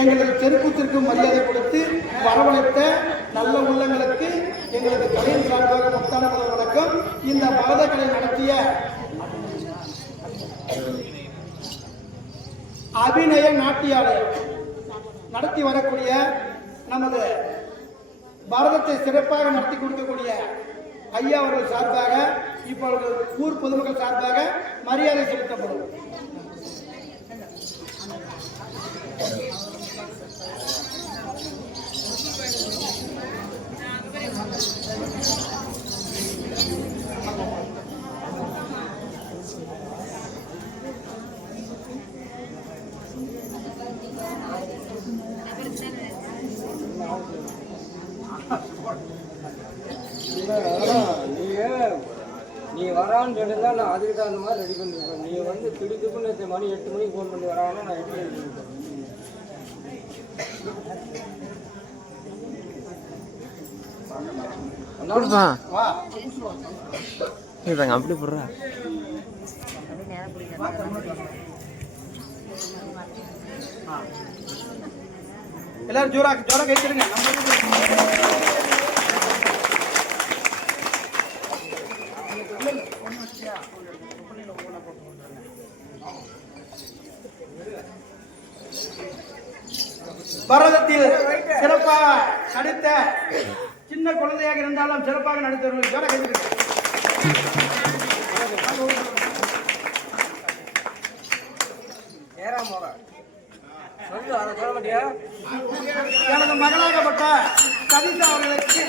எங்களது தெருக்கூத்திற்கு மரியாதை கொடுத்து வரவழைத்த நல்ல உள்ளங்களுக்கு எங்களது கலையின் சார்பாக முத்தான முதல் வணக்கம். இந்த பரத கலை நடத்திய அபிநய நாட்டியாலயம் நடத்தி வரக்கூடிய நமது பாரதத்தை சிறப்பாக நடத்தி கொடுக்கக்கூடிய ஐயா அவர்கள் சார்பாக இப்பொழுது ஊர் பொதுமக்கள் சார்பாக மரியாதை செலுத்தப்படும். நீ வரான்னு சொல்லியிருந்தா நான் அதுக்கு தகுந்த மாதிரி ரெடி பண்ணிருக்கேன். நீ வந்து திடுத்துக்குன்னு மணி 8 மணிக்கு ஃபோன் பண்ணி வராங்கன்னா நான் எப்படி ரெடி பண்ணிருக்கேன். அப்படி போடுறா எல்லாரும் ஜோரா ஜோரா கைச்சிருங்க. பாரதத்தில் சிறப்பாக நடித்த சின்ன குழந்தையாக இருந்தாலும் சிறப்பாக நடித்தவர்கள் ஜோரா கைச்சிருங்க. எனது மகளாகப்பட்ட கவிதா அவர்களுக்கு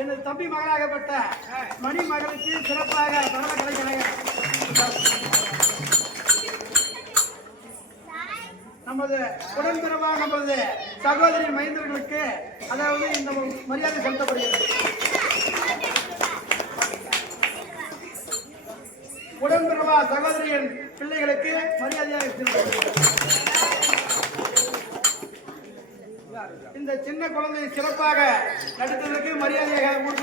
எனது தம்பி மகளாகப்பட்ட மணி மகளுக்கு சிறப்பாக பரவ கலைஞராக நமது உடன்பிறவா நமது சகோதரி மைந்தர்களுக்கு அதாவது இந்த மரியாதை செலுத்தப்படுகிறது. உடன்பிறவா சகோதரியின் பிள்ளைகளுக்கு மரியாதையாக இந்த சின்ன குழந்தை சிறப்பாக நடித்ததற்கு மரியாதையாக ஊர்